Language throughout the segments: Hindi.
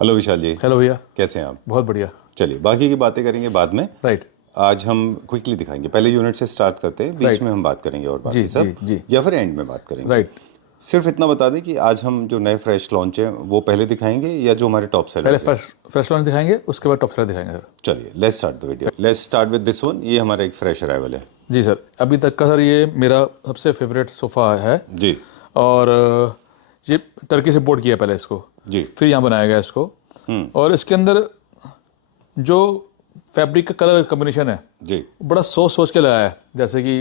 हेलो विशाल जी। हेलो भैया। कैसे हैं आप? बहुत बढ़िया। चलिए बाकी की बातें करेंगे बाद में। राइट। आज हम क्विकली दिखाएंगे, पहले यूनिट से स्टार्ट करते हैं, बीच राइट। में हम बात करेंगे और जी बाकी जी सब, जी। या फिर एंड में बात करेंगे। राइट। सिर्फ इतना बता दें कि आज हम जो नए फ्रेश लॉन्च हैं वो पहले दिखाएंगे या जो हमारे टॉप पहले सेलर्स हैं? फर्स्ट लॉन्च दिखाएंगे, उसके बाद टॉप सेलर दिखाएंगे सर। चलिए let's start the video. Let's start with this one. ये हमारा एक फ्रेश अराइवल है। जी सर, अभी तक का सर ये मेरा सबसे फेवरेट सोफ़ा है। जी और ये टर्की से इम्पोर्ट किया पहले इसको, जी। फिर यहाँ बनाया गया इसको। और इसके अंदर जो फैब्रिक का कलर कॉम्बिनेशन है जी बड़ा सोच सोच के लगाया है। जैसे कि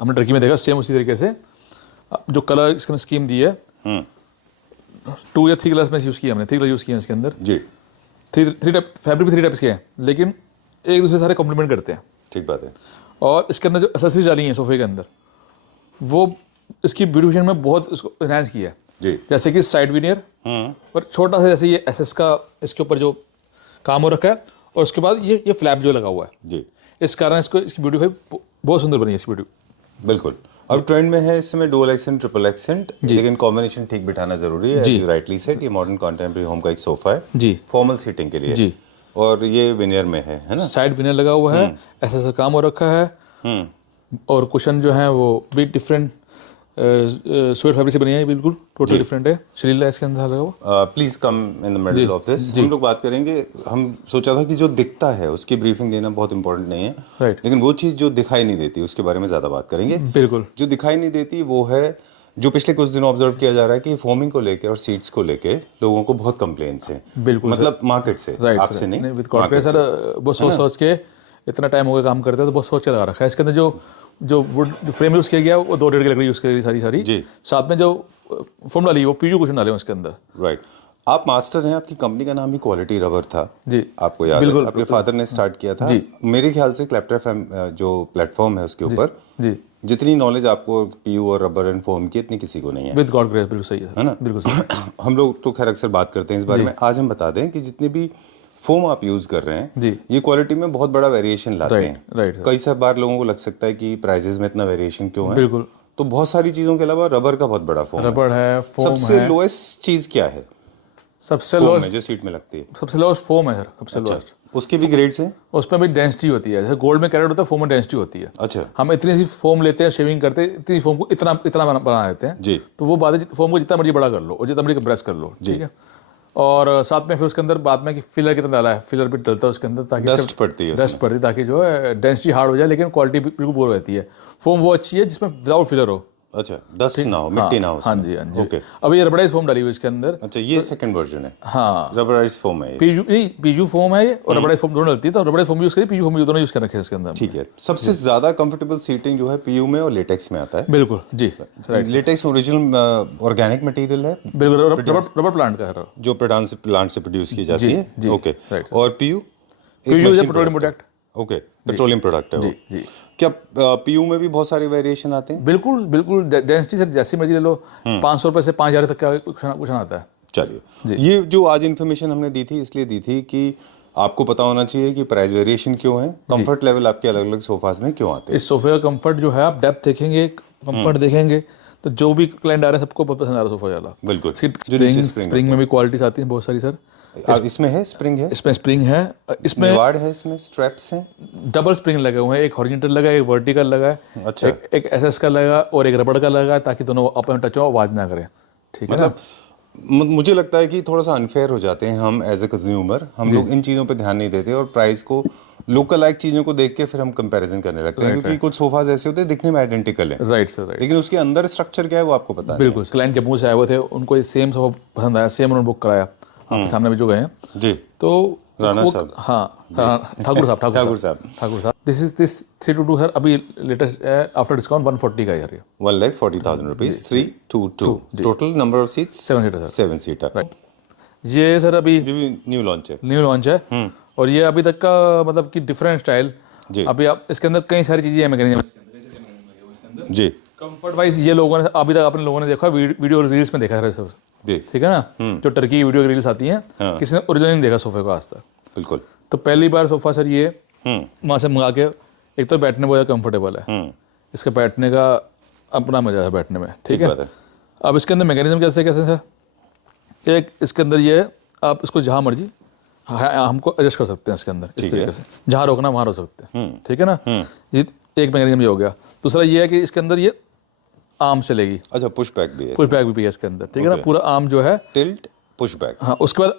हमने टर्की में देखा, सेम उसी तरीके से जो कलर इसके स्कीम दी है, 2 या 3 कलर्स में यूज़ किया हमने, 3 कलर यूज़ किए हैं इसके अंदर। जी। थ्री टाइप फैब्रिक भी 3 टाइप्स के हैं, लेकिन एक दूसरे सारे कॉम्प्लीमेंट करते हैं। ठीक बात है। और इसके अंदर जो एसेसरीज डाली हैं सोफे के अंदर, वो इसकी ब्यूटिफिकेशन में बहुत इसको इन्हांस किया है। जी। जैसे कि साइड विनियर और छोटा सा जैसे ये एसएस का इसके ऊपर जो काम हो रखा है, और उसके बाद ये फ्लैप जो लगा हुआ है, जी। इस कारण इसकी ब्यूटीफाई बहुत सुंदर बनी है इसकी ब्यूटी। बिल्कुल। अब ट्रेंड में है इस समय डुअल एक्सेंट, ट्रिपल एक्सेंट, लेकिन कॉम्बिनेशन ठीक बिठाना जरूरी है। जी। एज यू राइटली सेड, ये मॉडर्न कॉन्टेम्पररी होम का एक सोफा है जी। फॉर्मल सीटिंग के लिए। जी। और ये विनियर में है ना? साइड विनियर लगा हुआ है, एसएस का काम हो रखा है। और कुशन जो है वो भी डिफरेंट स्वेट फैब्रिक से बनी है, बिल्कुल टोटल डिफरेंट है। शरीला इसके अंदर लगा हुआ। Please come in the middle of this. हम लोग बात करेंगे, हम सोचा था कि जो दिखता है उसकी ब्रीफिंग देना बहुत इंपॉर्टेंट नहीं है, राइट। लेकिन वो चीज़ जो दिखाई नहीं देती उसके बारे में ज़्यादा बात करेंगे। बिल्कुल। जो दिखाई नहीं देती वो है जो पिछले कुछ दिनों ऑब्जर्व किया जा रहा है कि फोमिंग को लेके और सीट्स को लेके लोगों को बहुत कंप्लेंट्स हैं। बिल्कुल मतलब मार्केट से, आपसे नहीं, विद कॉर्पोरेट सर, बहुत सोच के, इतना टाइम हो गया काम करते हैं तो बहुत सोच के लगा रखा है। इसके अंदर जो वुड जो फ्रेम यूज़ किया गया वो 2 डेढ़ की लकड़ी यूज़ की गई सारी। जी। साथ में जो फोम डाली वो पीयू कुशन डाले हैं उसके अंदर। राइट। आप मास्टर हैं, आपकी कंपनी का नाम ही क्वालिटी रबर था। जी। आपको याद बिल्कुल, है आपके फादर ने स्टार्ट किया था। जी। मेरे ख्याल से क्लैप्टर एफएम जो प्लेटफॉर्म है उसके ऊपर जी। जितनी नॉलेज आपको पीयू और रबर एंड फोम की इतनी किसी को नहीं है। विद गॉड ग्रेस, बिल्कुल सही है ना? बिल्कुल सही। हम लोग तो खैर अक्सर बात करते हैं इस बारे में। आज हम बता दें कि जितनी भी फोम आप यूज कर रहे हैं जी, ये क्वालिटी में बहुत बड़ा वेरिएशन लाते हैं। राइट। कई सारी बार लोगों को लग सकता है कि प्राइसेस में इतना वेरिएशन क्यों है। बिल्कुल। तो बहुत सारी चीजों के अलावा रबर का बहुत बड़ा फोम है। रबड़ है, फोम है। सबसे लोएस्ट चीज क्या है सबसे फोम लोएस्ट में जो सीट में लगती है? सबसे लोएस्ट फोम है सर, सबसे लोएस्ट। उसके भी ग्रेड्स हैं? उसमें भी डेंसिटी होती है, जैसे गोल्ड में कैरेट होता है, फोम में डेंसिटी होती है। अच्छा। हम इतनी सी फोम लेते हैं, शेविंग करते हैं, इतनी फोम को इतना इतना बना देते हैं जी। तो वो बात है, फोम को जितना मर्जी बड़ा कर लो और जितना मर्जी कंप्रेस कर लो, ठीक है। और साथ में फिर उसके अंदर बाद में कि फिलर कितना डाला है, फिलर भी डलता है उसके अंदर ताकि डस्ट पड़ती है, डस्ट पड़ती है ताकि जो है डेंसिटी हार्ड हो जाए, लेकिन क्वालिटी बिल्कुल पूरी रहती है। फोम वो अच्छी है जिसमें विदाउट फिलर हो। अच्छा, डस्ट ना हो, मिट्टी ना हो। हाँ जी, हाँ जी। ओके। अब ये रबड़ाइज फोम डाली हुई इसके अंदर। अच्छा, ये सेकंड वर्जन है। हाँ, रबराइज फोम है ये। पीयू फोम है ये, और रबड़ाइज फोम दोनों डलती है, तो रबड़ाइज फोम यूज करिए, पीयू फोम दोनों यूज कर रखे हैं इसके अंदर। ठीक है। सबसे ज्यादा कंफर्टेबल सीटिंग जो है पीयू में और लेटेक्स में आता है। बिल्कुल जी। लेटेक्स ओरिजिनल ऑर्गेनिक मटेरियल है, बिल्कुल रबर प्लांट का है, जो प्लांट से प्रोड्यूस की जाती है। जी, ओके। राइट। और PU petroleum product. Okay, petroleum product है वो। जी। क्या पीयू में भी बहुत सारे वेरिएशन आते हैं? बिल्कुल बिल्कुल, डेंसिटी सर जैसी मर्जी ले लो, 500 रुपये से 5000 तक का कुछ आता है। चलिए, ये जो आज इन्फॉर्मेशन हमने दी थी इसलिए दी थी कि आपको पता होना चाहिए कि प्राइस वेरिएशन क्यों है, कंफर्ट लेवल आपके अलग अलग सोफाज में क्यों आते हैं। इस सोफे का कंफर्ट जो है, आप डेप्थ देखेंगे, कंफर्ट देखेंगे, तो जो भी क्लाइंट आ रहे हैं सबको पसंद आ रहा है सोफा वाला। बिल्कुल। स्प्रिंग में भी क्वालिटीज आती हैं बहुत सारी सर। इसमें है स्प्रिंग है, इसमें स्प्रिंग है, इसमें मेवाड़ है, इसमें स्ट्रैप्स हैं, डबल स्प्रिंग लगे हुए हैं, एक हॉरिजॉन्टल लगा है, एक वर्टिकल लगा है। अच्छा। एक एसएस का लगा और एक रबड़ का लगा है, ताकि दोनों अपन टच हो, आवाज ना करे, ठीक है ना। मुझे लगता है कि थोड़ा सा अनफेयर हो जाते हैं हम एज ए कंज्यूमर। हम लोग इन चीज़ों पे ध्यान नहीं देते और प्राइस को, लोकल लाइक चीज़ों को देख के फिर हम कंपैरिजन करने लगते हैं, क्योंकि कुछ सोफाज ऐसे होते हैं दिखने में आइडेंटिकल है। Right sir, right. लेकिन उसके अंदर स्ट्रक्चर क्या है वो आपको पता है। बिल्कुल। क्लाइंट जम्मू से आए हुए थे, उनको सेम सोफा पसंद आया, सेम उन्होंने बुक कराया, आपके सामने भी जो गए हैं जी। तो राणा साहब। हाँ, ठाकुर साहब। दिस 322 सर, अभी लेटेस्ट आफ्टर डिस्काउंट 140 का यार, 1,40,000 rupees, 322। Total number of seats 7 seater sir. 7 seater. ये सर अभी न्यू लॉन्च है। और ये अभी तक का मतलब कि डिफरेंट स्टाइल जी। अभी आप इसके अंदर कई सारी चीजें हैं मैकेनिज्म जी। Comfort wise. ये लोगों ने अभी तक अपने लोगों ने देखा, वीडियो रील्स में देखा है सर, ठीक है ना, जो टर्की वीडियो रील्स आती हैं, किसी ने ओरिजिनल नहीं देखा सोफे को आज तक। बिल्कुल। तो पहली बार सोफा सर ये वहाँ से मंगा के, एक तो बैठने में बहुत कंफर्टेबल है, इसके बैठने का अपना मजा है बैठने में, ठीक है। अब इसके अंदर मैकेनिज्म कैसे कैसे सर, एक इसके अंदर ये आप इसको जहाँ मर्जी हमको एडजस्ट कर सकते हैं इसके अंदर इस तरीके से, जहाँ रोकना वहाँ रोक सकते हैं, ठीक है ना। ये एक मैकेनिज्म ये हो गया। दूसरा ये है कि इसके अंदर ये आर्म चलेगी। अच्छा, पुश बैक भी है, पुश बैक भी है इसके अंदर, ठीक है ना। पूरा आर्म जो है टिल्ट पुश बैक। हाँ, उसके बाद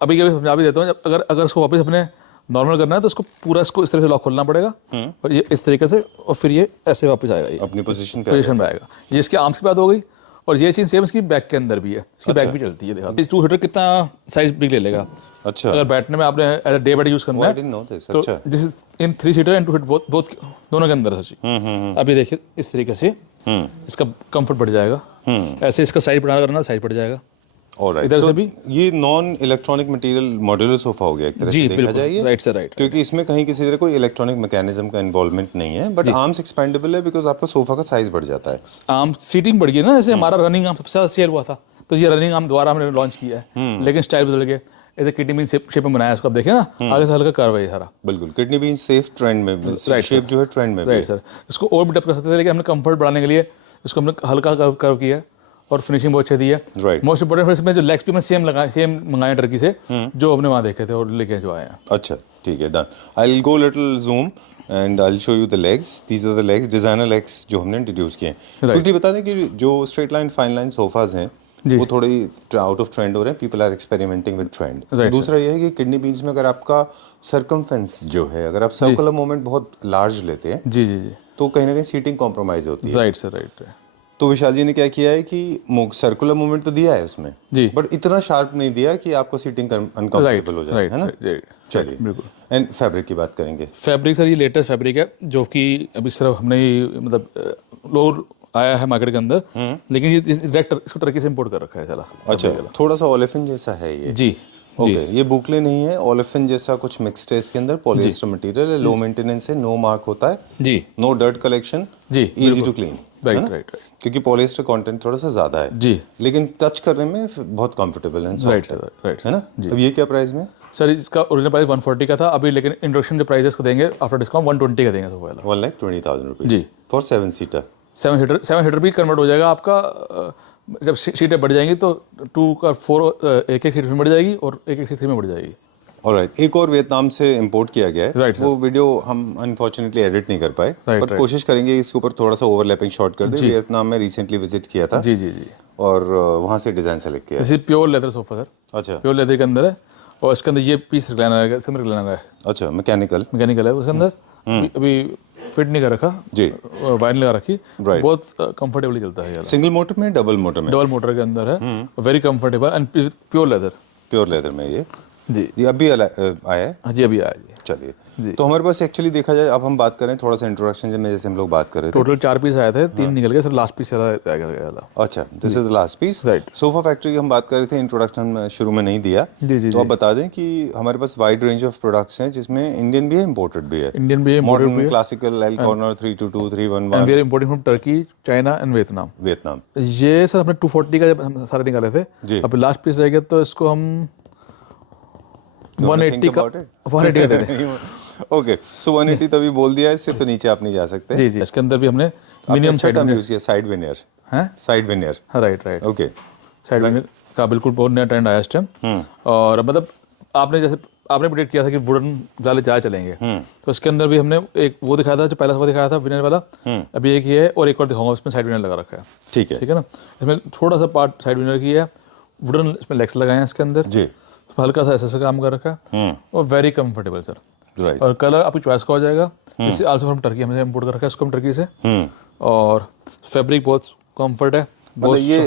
अभी समझा भी देता हूँ, अगर इसको वापस अपने नॉर्मल करना है तो इसको पूरा इसको इस तरह से लॉक खोलना पड़ेगा और ये इस तरीके से, और फिर ये ऐसे वापस आएगा, ये अपनी पोजीशन में आएगा। ये इसके आर्म्स की बात हो गई। और ये चीज़ सेम इसकी बैक के अंदर भी है, इसकी बैक भी चलती है। देखा 2 सीटर कितना साइज बिग ले लेगा। अच्छा, अगर बैठने में आपने as a day by use करना है तो इन 3 सीटर एंड 2 सीटर बोथ दोनों के अंदर है सची। अभी देखिए इस तरीके से इसका कंफर्ट बढ़ जाएगा, ऐसे इसका साइज बढ़ा करना, साइज बढ़ जाएगा। ऑलराइट, इधर से भी ये non electronic material modular sofa हो गया एक तरह से देखा जाए, राइट से राइट, क्योंकि इसमें कहीं किसी तरह कोई इलेक्ट्रॉनिक मैकेनिज्म का इन्वॉल्वमेंट नहीं है, बट आर्म्स एक्सपेंडेबल है बिकॉज आपका सोफा का साइज बढ़ जाता है। आर्म सीटिंग बढ़ गई ना, जैसे हमारा रनिंग आर्म सबसे ज्यादा सेल हुआ था, तो ये रनिंग आर्म दोबारा हमने लॉन्च किया है, लेकिन स्टाइल बदल गए। ऐसे किडनी बीन शेप में बनाया इसको, आप देखें ना आगे से हल्का कर्व है ये सारा। बिल्कुल, किडनी बीन सेफ ट्रेंड में, शेप जो है ट्रेंड में, राइट सर। इसको और भी डेवलप कर सकते थे, लेकिन हमने कंफर्ट बढ़ाने के लिए इसको हमने हल्का कर्व किया और फिनिशिंग बहुत अच्छी दी है। राइट, मोस्ट इंपोर्टेंट इसमें जो लेग्स भी मैं सेम मंगाए टर्की से, जो हमने वहाँ देखे थे और लेके जो आए हैं। अच्छा ठीक है, done. I will go little zoom and I will show you the legs. These are the legs, designer legs जो हमने इंट्रोड्यूस किए हैं। क्विकली बता दें कि जो straight line fine line sofas हैं वो थोड़ी आउट ऑफ ट्रेंड हो रहे हैं, people are experimenting with trend. दूसरा ये है कि किडनी बीन्स में अगर आपका सर्कमफेरेंस जो है, अगर आप सर्कुलर मोमेंट बहुत लार्ज लेते हैं जी जी जी, तो कहीं ना कहीं सीटिंग कॉम्प्रोमाइज होती है। Right sir, right. तो विशाल जी ने क्या किया है कि सर्कुलर मूवमेंट तो दिया है उसमें जी, बट इतना शार्प नहीं दिया कि आपको सीटिंग अनकंफर्टेबल हो जाए, है ना। चलिए बिल्कुल। एंड फैब्रिक की बात करेंगे। फैब्रिक सर ये लेटेस्ट फैब्रिक है, जो कि अभी सिर्फ हमने मतलब लोअर आया है मार्केट के अंदर, लेकिन ये डायरेक्ट इसको टर्की से इंपोर्ट कर रखा है। चला अच्छा, थोड़ा सा ओलेफिन जैसा है ये। जी ओके, ये बुकले नहीं है, ओलेफिन जैसा कुछ मिक्स्ड है इसके अंदर, पॉलिएस्टर मटेरियल है, लो मेंटेनेंस है, नो मार्क होता है जी, नो डर्ट कलेक्शन जी, easy to clean, right right, क्योंकि पॉलिएस्टर कंटेंट थोड़ा सा ज्यादा है जी, लेकिन टच करने में बहुत कंफर्टेबल है, राइट सर, राइट है ना। अब ये क्या प्राइस में? सर इसका ओरिजिनल प्राइस 140 का था अभी, लेकिन इंट्रोडक्शन जो प्राइस इसको देंगे आफ्टर डिस्काउंट 120 का देंगे। 1,20,000 रुपीज जी, फॉर 7 सीटर। 7 सीटर भी कन्वर्ट हो जाएगा आपका। जब सीटें बढ़ जाएंगी तो 2 का 4 एक सीट में बढ़ जाएगी और एक सीट 3 में बढ़ जाएगी। ऑलराइट, एक और वियतनाम से इंपोर्ट किया गया है, Right, वो वीडियो हम अनफॉर्चुनेटली एडिट नहीं कर पाए, Right, पर कोशिश करेंगे इसके ऊपर थोड़ा सा ओवरलैपिंग शॉट कर दे। वियतनाम में रिसेंटली विजिट किया था जी जी जी, और वहाँ से डिजाइन सेलेक्ट किया। This is pure leather sofa sir. अच्छा, प्योर लेदर के अंदर है और इसके अंदर ये पीस रिक्लाइनर है, सिम रिक्लाइनर है। अच्छा, मैकेनिकल है उसके अंदर। अभी फिट नहीं कर रखा जी, वायर लगा रखी, Right. बहुत कंफर्टेबली चलता है। सिंगल मोटर में, डबल मोटर में? डबल मोटर के अंदर है, very comfortable and pure leather. Pure leather में ये जी ये अभी आया है। हाँ जी, अभी आया जी। चलिए, तो हमारे पास एक्चुअली देखा जाए, अब हम बात करें थोड़ा सा इंट्रोडक्शन में, जैसे हम लोग बात कर रहे थे, टोटल 4 पीस आए थे, 3 निकल गए सर, लास्ट पीस रह गया। अच्छा, this is the last piece. Right. Sofa factory की हम बात कर रहे थे, इंट्रोडक्शन शुरू में नहीं दिया। जी जी, तो आप बता दें कि हमारे पास वाइड रेंज ऑफ प्रोडक्ट्स हैं, जिसमें इंडियन भी है, इंपोर्टेड भी है। इंडियन भी है, modern, classical, L corner, 322, 311, and we are importing from Turkey, China and Vietnam. Vietnam. ये सर हमने 240 का जब हम सारे निकाले थे, अभी लास्ट पीस रह गया, तो इसको हम 180 का दे दें। ओके, सो 180 तभी बोल दिया है, इससे तो नीचे आप नहीं जा सकते। जी जी, इसके अंदर भी हमने मिनिमम साइड यूज किया, साइड विनियर है, साइड विनियर। हाँ right right, okay, side veneer का बिल्कुल बहुत नया ट्रेंड आया इस टाइम। और मतलब आपने जैसे आपने प्रेडिक्ट किया था कि वुडन जाले ज़्यादा चलेंगे, तो इसके अंदर भी हमने एक वो दिखाया था, जो पहला सोफा दिखाया था विनियर वाला, अभी एक ये है और एक और दिखाऊंगा, उसमें साइड विनियर लगा रखा है। ठीक है, ठीक है ना। इसमें थोड़ा सा पार्ट साइड विनियर की है, वुडन इसमें लेग्स लगाए हैं इसके अंदर जी, हल्का सा ऐसे काम कर रखा है और वेरी कंफर्टेबल सर। राइट, और कलर आपकी चॉइस का हो जाएगा। इससे आल्सो फ्रॉम टर्की हमने इंपोर्ट कर रखा है इसको हम टर्की से। और फैब्रिक बहुत कंफर्ट है, मतलब ये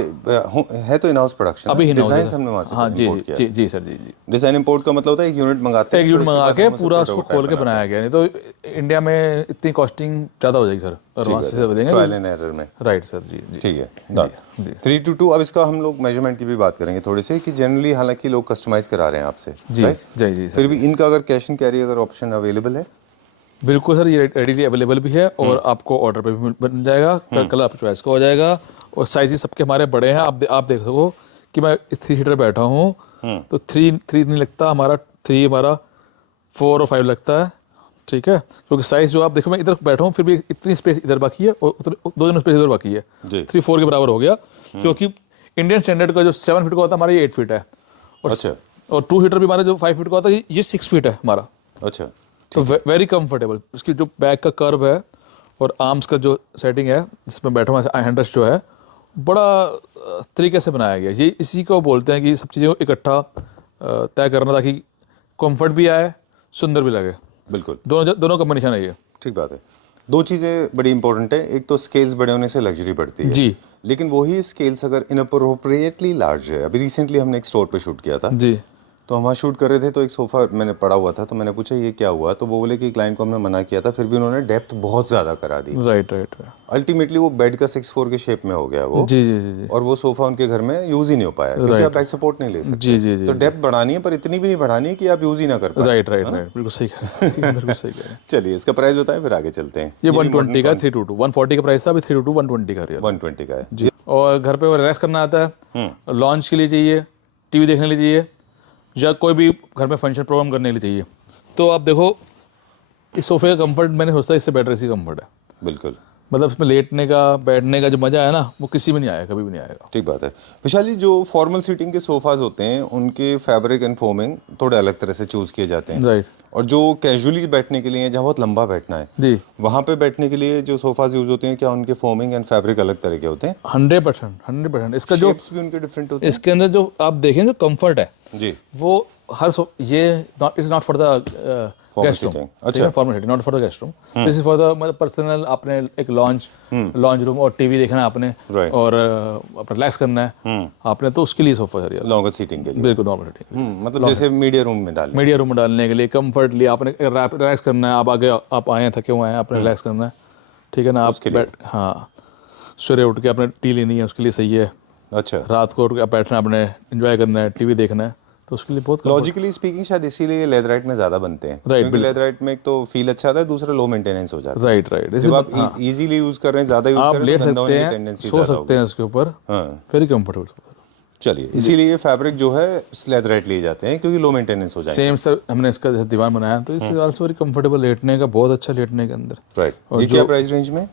है तो इन हाउस प्रोडक्शन, अभी डिजाइन हमने वहां से हाँ जी import किया। जी जी सर, जी जी। डिजाइन इंपोर्ट का मतलब होता है एक यूनिट मंगाते हैं, एक यूनिट मंगा के पूरा उसको खोल के बनाया गया, नहीं तो इंडिया में इतनी कॉस्टिंग ज़्यादा हो जाएगी सर, और वहाँ से देंगे ट्रायल एंड एरर में। राइट सर, जी जी, ठीक है, डन। 322, अब इसका हम लोग मेजरमेंट की भी बात करेंगे थोड़ी सी, कि जनरली हालांकि लोग कस्टमाइज करा रहे हैं आपसे, जी जी जी सर। फिर भी इनका अगर कैश एंड कैरी अगर ऑप्शन अवेलेबल है? बिल्कुल सर, ये रेडीली अवेलेबल भी है और आपको ऑर्डर पे भी बन जाएगा, कलर आपकी चॉइस का हो जाएगा और साइज सबके हमारे बड़े हैं। आप देख सको कि मैं 3 सीटर बैठा हूँ, तो 3 नहीं लगता हमारा, 3 हमारा 4 और 5 लगता है। ठीक है, क्योंकि साइज जो आप देखो, मैं इधर बैठा हूँ फिर भी इतनी स्पेस इधर बाकी है और 2 जन स्पेस इधर बाकी है, 3-4 के बराबर हो गया। क्योंकि इंडियन स्टैंडर्ड का जो 7 फीट का होता है हमारा, ये 8 फीट है। और अच्छा, और 2 सीटर भी हमारा जो 5 फीट का होता है ये 6 फीट है हमारा, अच्छा, तो वेरी कंफर्टेबल। इसकी जो बैक का कर्व है और आर्म्स का जो सेटिंग है जिसमें बैठा हुआ हैंडरेस्ट जो है बड़ा तरीके से बनाया गया है। ये इसी को बोलते हैं कि सब चीज़ें को इकट्ठा तय करना ताकि कंफर्ट भी आए, सुंदर भी लगे। बिल्कुल, दोनों कॉम्बिनेशन है ये। ठीक बात है। दो चीज़ें बड़ी इंपॉर्टेंट है, एक तो स्केल्स बड़े होने से लग्जरी बढ़ती है जी, लेकिन वही स्केल्स अगर इनअप्रोप्रिएटली लार्ज है। अभी रिसेंटली हमने एक स्टोर पे शूट किया था, जी, तो हम वहाँ शूट कर रहे थे तो एक सोफ़ा मैंने पड़ा हुआ था, तो मैंने पूछा ये क्या हुआ, तो वो बोले कि क्लाइंट को हमने मना किया था, फिर भी उन्होंने डेप्थ बहुत ज़्यादा करा दी। राइट। अल्टीमेटली वो बेड का 6'4" के शेप में हो गया वो। जी जी जी जी और वो सोफ़ा उनके घर में यूज़ ही नहीं हो पाया क्योंकि आप बैक सपोर्ट नहीं ले सकते। जी जी जी तो डेप्थ बढ़ानी है पर इतनी भी नहीं बढ़ानी है कि आप यूज़ ही ना कर पाए। राइट, बिल्कुल सही कह रहे हैं, बिल्कुल सही कह रहे हैं। चलिए इसका प्राइस बताएं फिर आगे चलते हैं। ये 120 का 322, 140 का प्राइस था, अभी 322 120 का रियल 120 का है जी। और घर पे रिलैक्स करना आता है, लॉन्च के लिए चाहिए, टीवी देखने के लिए चाहिए, या कोई भी घर में फंक्शन प्रोग्राम करने के लिए चाहिए, तो आप देखो इस सोफे का कंफर्ट मैंने सोचता है इससे बेटर इसी कंफर्ट है। बिल्कुल, मतलब इसमें लेटने का बैठने का जो मजा है ना वो किसी में नहीं आएगा, कभी भी नहीं आएगा। ठीक बात है। विशाली, जो फॉर्मल सीटिंग के सोफाज होते हैं उनके फैब्रिक एंड फोमिंग थोड़े अलग तरह से चूज किए जाते हैं, राइट। और जो कैजुअली बैठने के लिए है, जहाँ बहुत लंबा बैठना है जी, वहाँ पे बैठने के लिए जो सोफाज यूज होते हैं, क्या उनके फोमिंग एंड फैब्रिक अलग तरह के होते हैं? 100%। इसका जो शेप्स भी उनके डिफरेंट होते इसके अंदर जो आप देखें जो कंफर्ट है हैं जी। वो ये is not for the guest room, अच्छा, formal seating, not for the guest room, this is for the मतलब पर्सनल, आपने एक लॉन्च रूम और टीवी देखना है आपने, Right. और अपना रिलैक्स करना है आपने, तो उसके लिए सोफा है लॉन्गर सीटिंग के लिए। बिल्कुल नॉर्मल सीटिंग। मतलब जैसे मीडिया रूम में डालने। मीडिया रूम में डालने के लिए कंफर्टली आपने रिलैक्स करना है, आप आगे आप आए हैं थके हुए हैं, आपने रिलैक्स करना है, ठीक है ना, आप हाँ सवेरे उठ के आपने टी लेनी है उसके लिए सही है, अच्छा, रात को उठ के बैठना है, आपने एंजॉय करना है, टीवी देखना है, तो उसके लिए बहुत लॉजिकली स्पीकिंग शायद इसीलिए लेदराइट में ज्यादा बनते हैं, Right, क्योंकि लेदराइट में एक तो फील अच्छा आता है, दूसरा लो मेंटेनेंस हो जाता है। राइट। जब आप इजीली यूज कर रहे हैं, ज्यादा यूज आप कर रहे लेट हैं तो गंदा सकते होने की हैं, टेंडेंसी सो ज्यादा सकते हैं होगी। उसके ऊपर, हाँ, वेरी कंफर्टेबल। चलिए इसीलिए फैब्रिक जो है लेदराइट लिए जाते हैं क्योंकि लो मेंटेनेंस हो जाएंगे। सेम सर, हमने इसका जैसे दीवान बनाया तो इस आल्सो वेरी कंफर्टेबल, लेटने का बहुत अच्छा, लेटने के अंदर। राइट, ये क्या प्राइस रेंज में?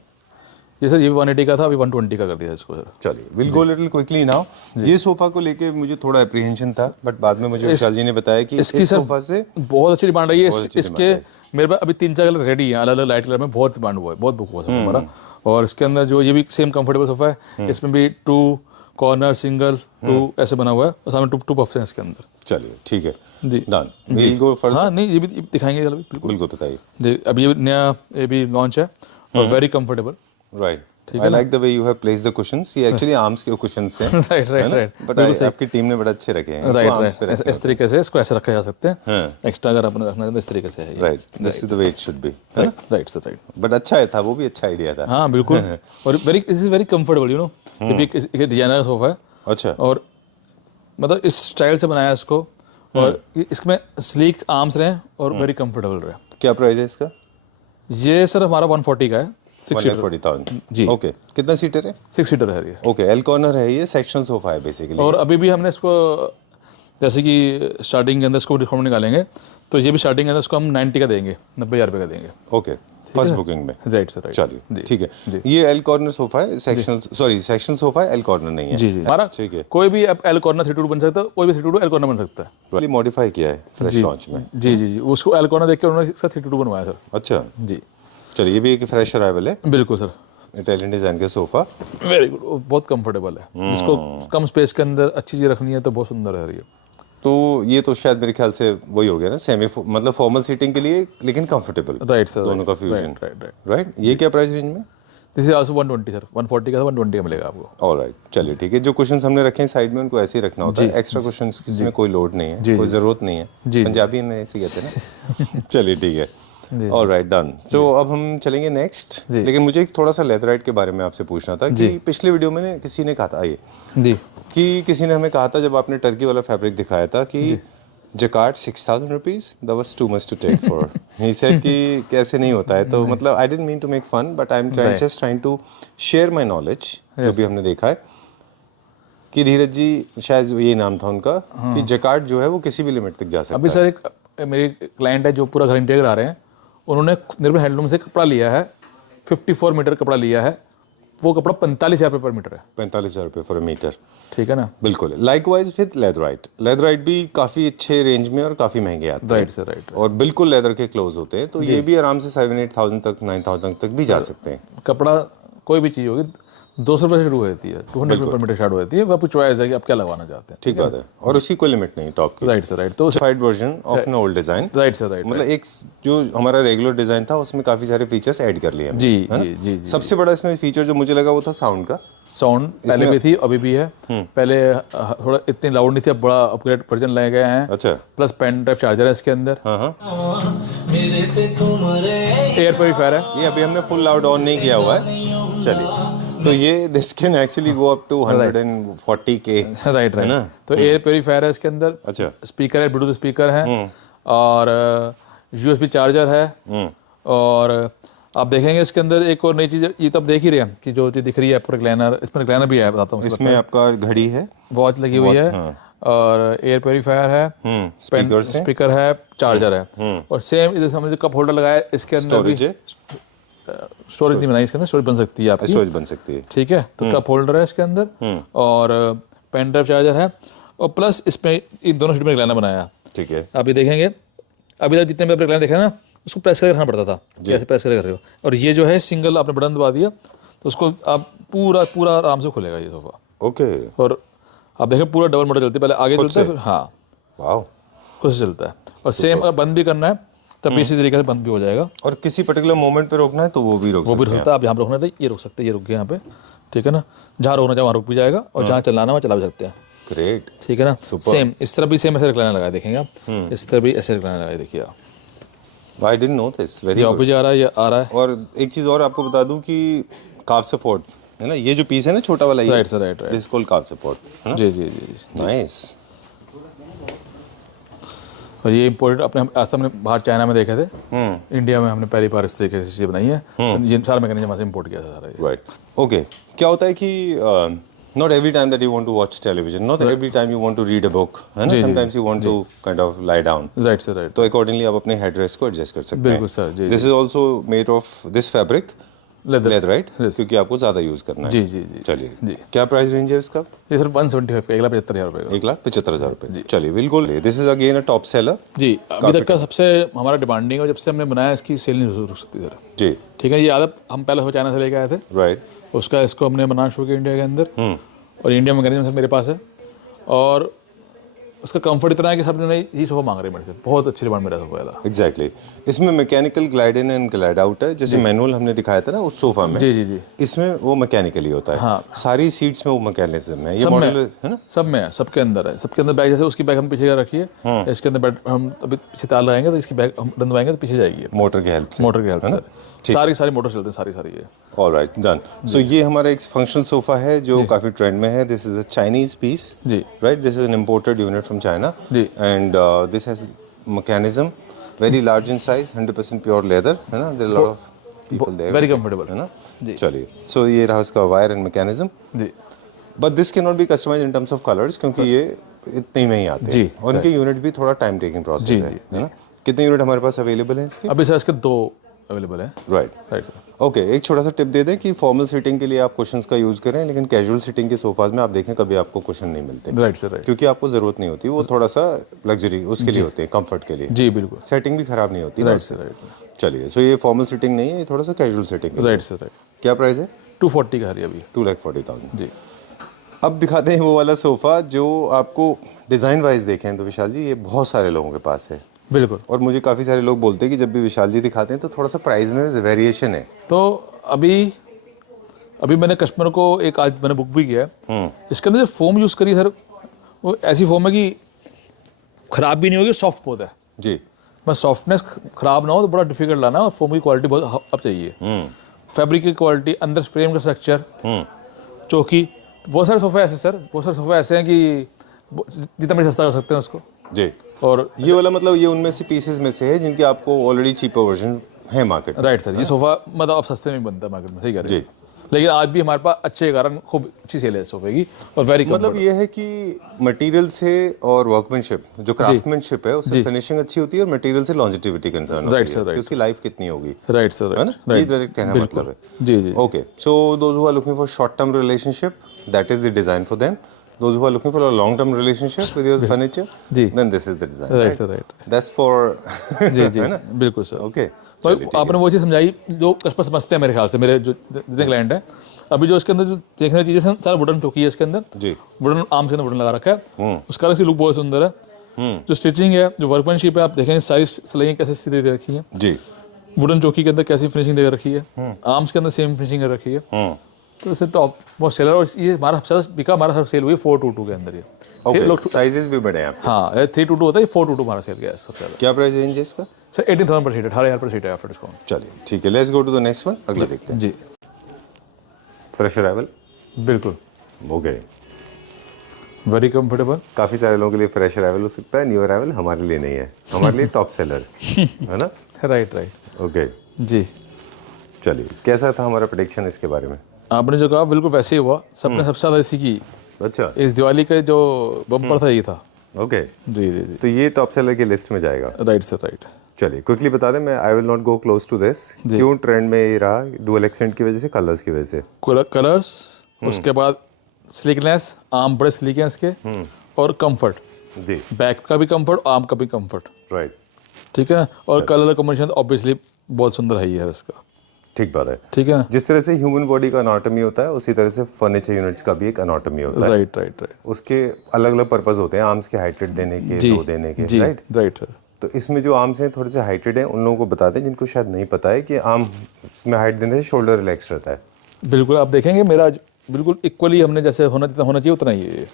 ये सर ये 180 का था, अभी 120 का कर दिया इसको सर। चलिए will go little quickly now. ये सोफा को लेके मुझे थोड़ा एप्रीहेंशन था, बट बाद में मुझे विशाल जी ने बताया कि इसकी इस सर सोफा से बहुत अच्छी डिमांड रही है। अच्छी इसके मेरे पास अभी 3-4 कलर रेडी हैं, अलग अलग लाइट कलर में, बहुत डिमांड हुआ है, बहुत बुक हुआ है हमारा। और इसके अंदर जो ये भी सेम कंफर्टेबल सोफा है, इसमें भी 2 कॉर्नर सिंगल 2 ऐसे बना हुआ है, और सामने 2 पफ्स हैं इसके अंदर। चलिए ठीक है जी, डन, विल गो फर्दर। हाँ नहीं ये भी दिखाएंगे, चलो बिल्कुल बिल्कुल बताइए। जी। अभी ये नया ये भी लॉन्च है और very comfortable. Right, I like the way you have placed the cushions. ये एक्चुअली आर्म्स के कुशन्स हैं। राइट। बट आपकी टीम ने बड़ा अच्छे रखे हैं। राइट, इस तरीके से इसको ऐसे रखे जा सकते हैं, एक्स्ट्रा अगर अपने रखना है इस तरीके से है। Right, this is the way it should be. Right sir, right. But अच्छा था, वो भी अच्छा आइडिया था। हाँ बिल्कुल, और very is very comfortable, you know. ये भी एक डिजाइनर सोफा है, अच्छा, और मतलब इस स्टाइल से बनाया इसको, और इसमें स्लीक आर्म्स रहे और वेरी कंफर्टेबल रहे। क्या प्राइस है इसका? ये सर हमारा 140 का है, 6 सीटर 140,000 जी। ओके, कितना सीटर है? 6 सीटर है ये। ओके, एल कॉर्नर है, ये सेक्शनल सोफा है बेसिकली। और अभी भी हमने इसको जैसे कि स्टार्टिंग के अंदर इसको डिस्काउंट निकालेंगे, तो ये भी स्टार्टिंग के अंदर इसको हम 90 का देंगे, 90,000 रुपये का देंगे। ओके, फर्स्ट बुकिंग में। Right sir, right. चलिए ठीक है, ये एल कॉर्नर सोफा है, सेक्शनल सोफा है, एल कॉर्नर नहीं है। जी हमारा ठीक है, कोई भी एल कॉर्नर 32 बन सकता है, कोई भी 32 एल कॉर्नर बन सकता है। पहले मॉडिफाई किया है फ्रेश लॉन्च में। जी, उसको एल कॉर्नर देख के उन्होंने 32 बनवाया सर। अच्छा जी, चलिए, ये भी एक फ्रेश अराइवल है, बिल्कुल सर, इटालियन डिजाइन का सोफा। वेरी गुड, बहुत कंफर्टेबल है। जिसको कम स्पेस के अंदर अच्छी चीज़ रखनी है तो बहुत सुंदर है ये। तो ये तो शायद मेरे ख्याल से वही हो गया ना, सेमी मतलब फॉर्मल सीटिंग के लिए लेकिन कंफर्टेबल। राइट सर, दोनों का फ्यूजन। राइट। राइट, ये क्या प्राइस रेंज में? दिस इज आल्सो 120 सर, 140 का था, 120 का मिलेगा आपको। ऑलराइट, चलिए ठीक है। जो क्वेश्चंस हमने रखे हैं साइड में उनको ऐसे ही रखना होता है, एक्स्ट्रा क्वेश्चंस इसमें कोई लोड नहीं है, कोई ज़रूरत नहीं है। पंजाबी में ऐसे कहते हैं ना। चलिए ठीक है, ऑलराइट डन। सो अब हम चलेंगे नेक्स्ट, लेकिन मुझे एक थोड़ा सा लेदराइट के बारे में आपसे पूछना था कि पिछले वीडियो में किसी ने कहा था कि किसी ने हमें कहा था जब आपने टर्की वाला फैब्रिक दिखाया था कि jacquard 6,000 rupees, that was too much to take for. He said कि कैसे नहीं होता है, तो मतलब I didn't mean to make fun, but I am just trying to share my knowledge. जो भी हमने देखा है कि धीरज जी, शायद ये नाम था उनका, कि जकार्ड जो है वो किसी भी लिमिट तक जा सकता है। अभी सर एक मेरी क्लाइंट है जो पूरा घर इंटीरियर आ रहे हैं, उन्होंने निर्भय हैंडलूम से कपड़ा लिया है, 54 मीटर कपड़ा लिया है, वो कपड़ा 45,000 रुपये पर मीटर है, 45,000 रुपये फॉर मीटर। ठीक है ना। बिल्कुल। लाइकवाइज विद लेदराइट भी काफ़ी अच्छे रेंज में और काफ़ी महंगे आते हैं। Right sir, right. और बिल्कुल लेदर के क्लोज होते हैं, तो ये भी आराम से 7-8,000 तक 9,000 तक भी जा सकते हैं। कपड़ा कोई भी चीज़ होगी 200 रुपये से शुरू होती है, 200 रुपये पर मीटर स्टार्ट होती है। वो आपकी चॉइस है कि आप क्या लगवाना चाहते हैं। ठीक बात है, और उसकी कोई लिमिट नहीं टॉप की। Right sir, right. तो फाइड version of an old design. Right sir, right. मतलब एक जो हमारा रेगुलर डिजाइन था उसमें काफी सारे फीचर्स ऐड कर लिए हमने, जी है ना? जी जी जी। सबसे बड़ा इसमें फीचर जो मुझे लगा वो था साउंड का। साउंड पहले भी थी, अभी भी है। पहले थोड़ा इतनी लाउड नहीं थी, अब बड़ा अपग्रेड वर्जन लाए गए हैं। अच्छा। प्लस पेन ड्राइव चार्जर है इसके अंदर। हाँ, एयर प्योरीफायर है। ये अभी हमने फुल लाउड ऑन नहीं किया हुआ है। चलिए, तो ये this can actually go up to 140K। Right, right. तो एयर प्योरीफायर है इसके अंदर। अच्छा। स्पीकर है, ब्लूटूथ स्पीकर है, और USB चार्जर है। और आप देखेंगे इसके अंदर एक और नई चीज़, ये तो आप देख ही रहे हैं कि जो चीज़ दिख रही है आपको रिक्लाइनर, इसमें रिक्लाइनर भी है, बताता हूँ। इसमें आपका घड़ी है, वॉच लगी हुई है, और एयर प्योरीफायर है, स्पीकर है, चार्जर है। और सेम इधर समझ कप होल्डर लगाया है, इसके अंदर भी स्टोरेज नहीं बनाई, इसके अंदर स्टोरेज बन सकती है आपकी, स्टोरेज बन सकती है। ठीक है। तो कप होल्डर है इसके अंदर, और पेन ड्राइव चार्जर है, और प्लस इसमें इन दोनों सीट में रिक्लाइनर बनाया। ठीक है। आप ये देखेंगे, अभी तक जितने भी आप रिक्लाइनर देखे ना, उसको प्रेस करके रखना पड़ता था, कैसे प्रेस करके कर रहे हो। और ये जो है सिंगल आपने बटन दबा दिया तो उसको आप पूरा आराम से खुलेगा ये सोफा। ओके। और आप देखें पूरा डबल मोटर चलती है, पहले आगे चलता है, फिर हाँ वाह, खुद से चलता है। और सेम अगर बंद भी करना है तब भी इसी तरीके से बंद भी हो जाएगा। और किसी पर्टिकुलर मोमेंट पे रोकना है तो वो भी रोक सकते हैं। सकता है। आप जहाँ पे रोकना था ये रोक सकते हैं, ये रुक गया यहाँ पे, ठीक है ना। जहाँ रोकना चाहे वहाँ रुक भी जाएगा, और जहाँ चलाना वहाँ चला भी सकते हैं। ग्रेट, ठीक है ना। सेम इस तरह भी सेम ऐसे रिक्लाइनर लगाए देखेंगे आप, इस तरह भी ऐसे रिक्लाइनर लगाए देखिए आप। I didn't know this, very good. जा रहा है, ये आ रहा है। और एक चीज़ और आपको बता दूं कि काफ सपोर्ट है ना, ये जो पीस है ना छोटा वाला, ये right sir, right, this called calf support, है ना। जी जी जी। नाइस। और ये इम्पोर्टेड अपने आज हमने बाहर चाइना में देखे थे, इंडिया में हमने पहली बार इस तरीके से चीज़ बनाई है। ये सारा मैकेनिज्म वहाँ से इम्पोर्ट किया था सारा ये। Right, okay. क्या होता है कि not every time that you want to watch television, not every time you want to read a book, है ना, sometimes you want to kind of lie down. Right sir, right. तो अकॉर्डिंगली आप अपने हेडरेस्ट को एडजस्ट कर सकते हैं। बिल्कुल सर, जी। This is also made of this fabric leather, right, Yes. क्योंकि आपको ज़्यादा यूज़ करना है। जी जी जी। चलिए जी। क्या प्राइस रेंज है इसका? ये सर 175 का, 1,75,000 रुपये का। 1,75,000 रुपये। चलिए बिल्कुल, this is again a top seller. जी, अभी तक का सबसे हमारा डिमांडिंग है, जब से हमने बनाया इसकी सेल नहीं रुक सकती सर। जी, ठीक है। ये आदत हम पहले चाइना से लेके आए थे, राइट। उसका इसको हमने बनाना शुरू किया इंडिया के अंदर, और इंडिया मैकेनिज्म मेरे पास है। और उसका कंफर्ट इतना है कि सब ने ये सोफा मांग रहे हैं मेरे से, बहुत अच्छी डिमांड मेरा सोफा है। एग्जैक्टली। इसमें mechanical glide in and glide out है, जैसे मैनुअल हमने दिखाया था ना उस सोफा में। जी जी जी। इसमें वो मैकेनिकली होता है। हाँ। सारी सीट्स में वो मैकेनिज्म है। ये सब में मॉडल है ना, सब में है, सबके अंदर है। सबके अंदर बैग, जैसे उसकी बैग हम पीछे रखिए, इसके अंदर बैग हम अभी पीछे तार लगाएंगे तो इसकी बैग हम बंदवाएंगे तो पीछे जाएगी मोटर की हेल्प से। मोटर की हेल्प से। सारी मोटर चलते हैं, सारी ये। Alright, done. सो ये हमारा एक फंक्शनल सोफा है जो काफी ट्रेंड में है। This is a Chinese piece, जी, right. This is an imported unit from China, जी। And this has mechanism very large in size, 100% pure leather, है ना। There are lot of people there, very comfortable है ना। जी। चलिए, सो ये रहा उसका वायर एंड मैकेनिज्म। जी। But this can not be customized in terms of colours, क्योंकि ये इतने में ही आते हैं। जी, और इनके यूनिट भी थोड़ा टाइम टेकिंग प्रोसेस है ना। कितने यूनिट हमारे पास अवेलेबल हैं इसके? अभी सर इसके 2 अवेलेबल है। Right, right. ओके। एक छोटा सा टिप दे दें कि फॉर्मल सीटिंग के लिए आप कुशन्स का यूज़ करें, लेकिन कैजुअल सीटिंग के सोफाज में आप देखें कभी आपको कुशन नहीं मिलते। Right sir, right. क्योंकि आपको ज़रूरत नहीं होती, वो थोड़ा सा लग्जरी उसके लिए होते हैं, कंफर्ट के लिए। जी बिल्कुल। सेटिंग भी ख़राब नहीं होती। Right sir, right. चलिए, सो ये फॉर्मल सीटिंग नहीं है, ये थोड़ा सा कैजुअल सीटिंग है। Right sir, right. क्या प्राइस है? 240 का है अभी। 2,40,000। जी। अब दिखाते हैं वो वाला सोफ़ा जो आपको डिज़ाइन वाइज देखें तो विशाल जी, ये बहुत सारे लोगों के पास है। बिल्कुल। और मुझे काफ़ी सारे लोग बोलते हैं कि जब भी विशाल जी दिखाते हैं तो थोड़ा सा प्राइस में वेरिएशन है। तो अभी मैंने कस्टमर को एक आज मैंने बुक भी किया है। इसके अंदर जो फोम यूज़ करी सर, वो ऐसी फोम है कि ख़राब भी नहीं होगी, सॉफ्ट बहुत है जी। मैं सॉफ्टनेस ख़राब ना हो तो बड़ा डिफिकल्ट लाना, और फोम की क्वालिटी बहुत अब चाहिए। फैब्रिक की क्वालिटी, अंदर फ्रेम का स्ट्रक्चर, चौकी, बहुत सारे सोफे ऐसे सर, बहुत सारे सोफे ऐसे हैं कि जितना भी सस्ता कर सकते हैं उसको। जी। और ये वाला मतलब ये उनमें से पीसेस में से है जिनके आपको ऑलरेडी चीपर वर्जन है मार्केट। राइट सर, ये सोफा मतलब अब सस्ते में बनता है मार्केट में, सही कह रहे जी। हैं। लेकिन आज भी हमारे पास अच्छे के कारण खूब अच्छी सेल है इस सोफे की और वेरी मतलब ये है कि मटेरियल से और वर्कमैनशिप जो क्राफ्टमैनशिप है उससे फिनिशिंग अच्छी होती है और मटेरियल से लॉन्जिटिविटी कंसर्न होती राइट है सर, कि राइट उसकी लाइफ कितनी होगी, राइट सर, है ना, ये डायरेक्ट कहना मतलब है। जी जी okay, so those who are looking for short term relationship, that is the design for them. Those who are looking for a long term relationship with your furniture, जी then this is the design, right right? Sir, right That's for जी जी है ना? बिल्कुल सर। Okay, तो चलिए, ठीक है। आपने वो चीज़ समझाई जो कस्टमर समझते हैं मेरे ख्याल से, मेरे जो जितने क्लाइंट हैं। अभी जो इसके अंदर जो देखने की चीज़ें हैं, सारा वुडन चौकी है इसके अंदर, जी वुडन आर्म के अंदर वुडन लगा रखा है, उसका इसकी लुक बहुत सुंदर है। जो स्टिचिंग है, जो वर्कमैनशिप है, आप देखेंगे सारी सिलाइयाँ कैसे सीधी दे रखी है, जी वुडन चौकी के अंदर कैसी फिनिशिंग दे रखी है, आर्म्स के अंदर सेम फिनिशिंग कर रखी है। तो इसे टॉप बहुत सेलर, और ये हमारा सबसे बिका हमारा सेल हुई 422 के अंदर ये। ओके, साइजेस भी बड़े हैं आपके। हाँ 322 होता है, 422 हमारा सेल गया है सबसे ज़्यादा क्या प्राइस रेंज है इसका? सर। 18,000 पर सीट है, 18,000 पर सीट है आफ्टर डिस्काउंट। चलिए ठीक है, let's go to the next one, अगला देखते हैं। जी फ्रेश अराइवल, बिल्कुल ओके, वेरी कंफर्टेबल। काफी सारे लोगों के लिए फ्रेश अराइवल हो सकता है, न्यू अराइवल हमारे लिए नहीं है, हमारे लिए टॉप सेलर है ना? राइट राइट ओके, जी। चलिए, कैसा था हमारा प्रेडिक्शन इसके बारे में? आपने जो कहा बिल्कुल वैसे ही हुआ, सबने सबसे ज़्यादा इसी की अच्छा, इस दिवाली का जो बम्पर था ये था। ओके, जी जी जी तो ये टॉप सेलर की लिस्ट में जाएगा। Right sir, right. चलिए क्विकली बता दें, मैं I will not go close to this, क्यों ट्रेंड में ये रहा? डुअल एक्सेंट की वजह से, कलर्स की वजह से। कलर्स, उसके बाद स्लिकनेस, आर्म बड़े स्लिक हैं इसके, और कंफर्ट, जी बैक का भी कंफर्ट, आर्म का भी कंफर्ट, राइट, ठीक है। और कलर कॉम्बिनेशन ऑब्वियसली बहुत सुंदर है ये इसका, ठीक बात है। ठीक है। जिस तरह से ह्यूमन बॉडी का अनाटॉमी होता है, उसी तरह से फर्नीचर यूनिट्स का भी एक अनाटॉमी होता है। राइट राइट राइट उसके अलग अलग पर्पस होते हैं, आर्म्स के हाइटेड देने के, जी लो देने के, जी राइट? राइट। तो इसमें जो आर्म्स हैं थोड़े से हाइटेड हैं, उन लोगों को बता दें जिनको शायद नहीं पता है कि आर्म में हाइट देने से शोल्डर रिलैक्स रहता है। बिल्कुल, आप देखेंगे मेरा बिल्कुल इक्वली हमने जैसे होना चाहिए उतना ही है।